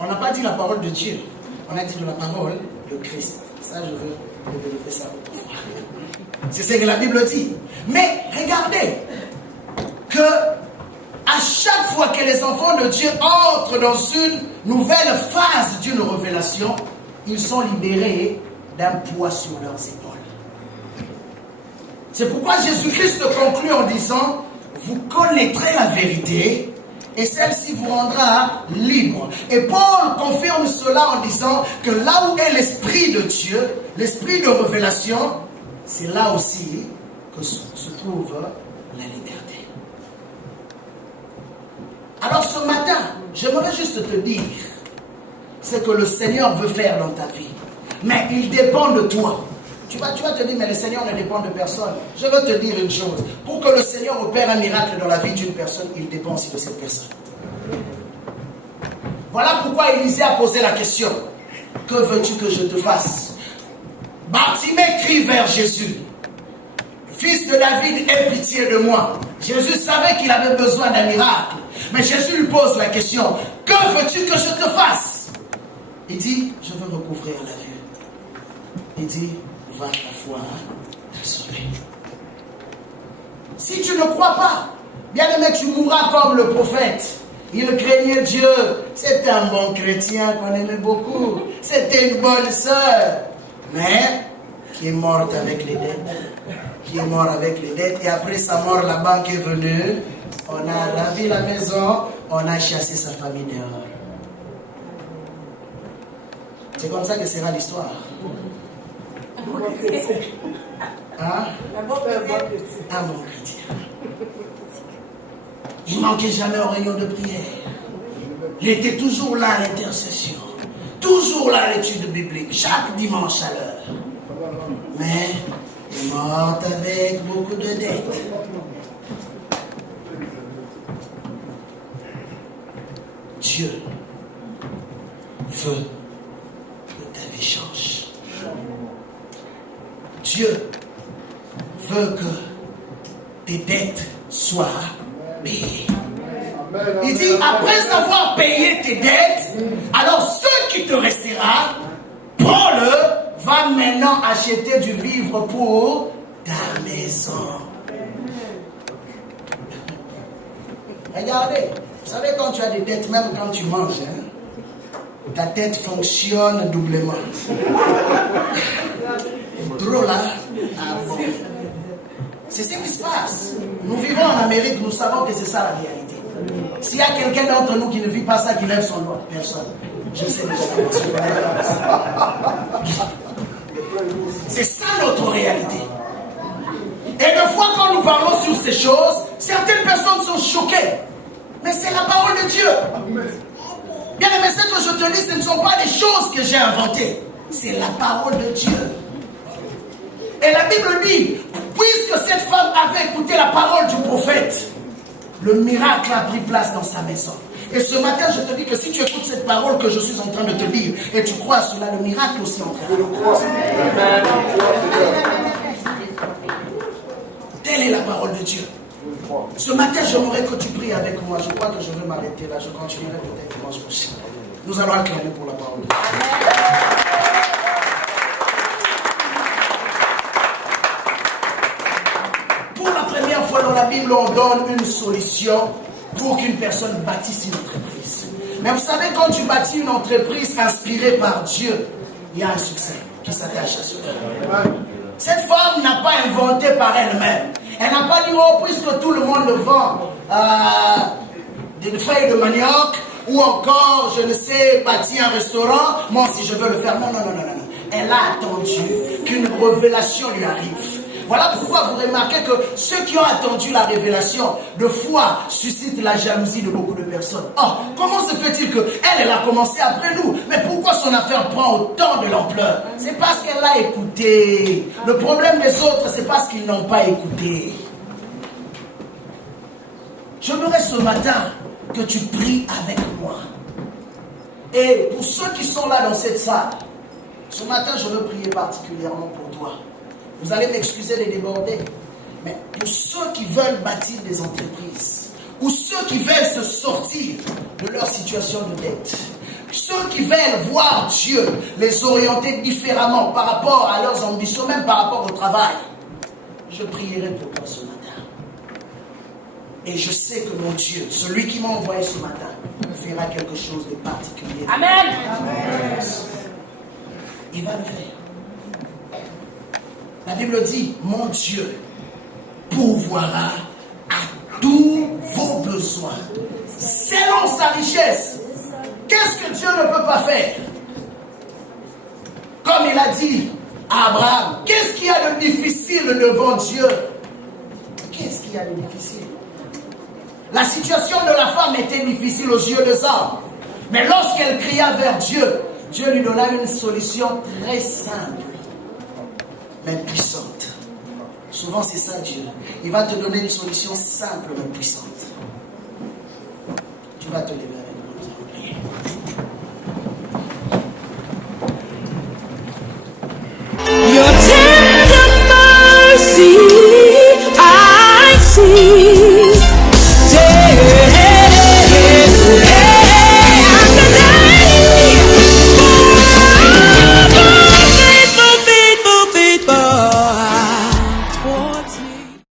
On n'a pas dit la parole de Dieu, on a dit de la parole de Christ. Ça, je veux développer ça autrefois. C'est ce que la Bible dit. Mais regardez que à chaque fois que les enfants de Dieu entrent dans une nouvelle phase d'une révélation, ils sont libérés d'un poids sur leurs épaules. C'est pourquoi Jésus-Christ conclut en disant, vous connaîtrez la vérité et celle-ci vous rendra libre. Et Paul confirme cela en disant que là où est l'Esprit de Dieu, l'Esprit de révélation, c'est là aussi que se trouve la liberté. Alors ce matin, j'aimerais juste te dire ce que le Seigneur veut faire dans ta vie. Mais il dépend de toi. Tu vas te dire, mais le Seigneur ne dépend de personne. Je veux te dire une chose. Pour que le Seigneur opère un miracle dans la vie d'une personne, il dépend aussi de cette personne. Voilà pourquoi Élisée a posé la question. Que veux-tu que je te fasse? Bartimée crie vers Jésus. Fils de David, aie pitié de moi. Jésus savait qu'il avait besoin d'un miracle. Mais Jésus lui pose la question. Que veux-tu que je te fasse? Il dit, je veux recouvrir la vue. Il dit, va, ta foi t'a sauvé. Si tu ne crois pas, bien aimé, tu mourras comme le prophète. Il craignait Dieu. C'était un bon chrétien qu'on aimait beaucoup. C'était une bonne sœur. Mais qui est morte avec les dettes. Qui est mort avec les dettes. Et après sa mort, la banque est venue. On a ravi la maison. On a chassé sa famille dehors. C'est comme ça que sera l'histoire. Hein? Un bon chrétien. Il ne manquait jamais aux réunions de prière. Il était toujours là à l'intercession. Toujours là à l'étude biblique. Chaque dimanche à l'heure. Mais il est mort avec beaucoup de dettes. Dieu veut que ta vie change. Dieu veut que tes dettes soient payées. Il dit, après avoir payé tes dettes, alors ce qui te restera, prends-le, va maintenant acheter du vivre pour ta maison. Regardez, vous savez quand tu as des dettes, même quand tu manges, ta tête fonctionne doublement. Drôle, hein? Ah bon. C'est ce qui se passe. Nous vivons en Amérique, nous savons que c'est ça la réalité. S'il y a quelqu'un d'entre nous qui ne vit pas ça, qui lève son doigt, personne. Je sais déjà. C'est ça notre réalité. Et des fois, quand nous parlons sur ces choses, certaines personnes sont choquées. Mais c'est la parole de Dieu. Bien aimé, ce que je te dis, ce ne sont pas des choses que j'ai inventées. C'est la parole de Dieu. Et la Bible dit, puisque cette femme avait écouté la parole du prophète, le miracle a pris place dans sa maison. Et ce matin, je te dis que si tu écoutes cette parole que je suis en train de te dire, et tu crois à cela, le miracle aussi en train de le croire. Telle est la parole de Dieu. Ce matin, j'aimerais que tu pries avec moi. Je crois que je vais m'arrêter là. Je continuerai peut-être dimanche prochain. Nous allons acclamer pour la parole de Dieu. Bible, on donne une solution pour qu'une personne bâtisse une entreprise. Mais vous savez, quand tu bâtis une entreprise inspirée par Dieu, il y a un succès qui s'attache à cela. Cette femme n'a pas inventé par elle-même. Elle n'a pas dit, oh, puisque tout le monde vend des feuilles de manioc, ou encore, je ne sais, bâtir un restaurant, moi si je veux le faire. Non, non, non, non, non. Elle a attendu qu'une révélation lui arrive. Voilà pourquoi vous remarquez que ceux qui ont attendu la révélation de foi suscitent la jalousie de beaucoup de personnes. Oh, comment se fait-il qu'elle a commencé après nous? Mais pourquoi son affaire prend autant de l'ampleur? C'est parce qu'elle a écouté. Le problème des autres, c'est parce qu'ils n'ont pas écouté. J'aimerais ce matin que tu pries avec moi. Et pour ceux qui sont là dans cette salle, ce matin, je veux prier particulièrement pour toi. Vous allez m'excuser de déborder. Mais pour ceux qui veulent bâtir des entreprises, ou ceux qui veulent se sortir de leur situation de dette, ceux qui veulent voir Dieu les orienter différemment par rapport à leurs ambitions, même par rapport au travail, je prierai pour toi ce matin. Et je sais que mon Dieu, celui qui m'a envoyé ce matin, fera quelque chose de particulier. Amen. Amen. Il va le faire. La Bible dit, mon Dieu pourvoira à tous vos besoins, selon sa richesse. Qu'est-ce que Dieu ne peut pas faire? Comme il a dit à Abraham, qu'est-ce qu'il y a de difficile devant Dieu? Qu'est-ce qu'il y a de difficile? La situation de la femme était difficile aux yeux des hommes. Mais lorsqu'elle cria vers Dieu, Dieu lui donna une solution très simple, mais puissante. Souvent c'est ça Dieu. Il va te donner une solution simple mais puissante. Tu vas te lever.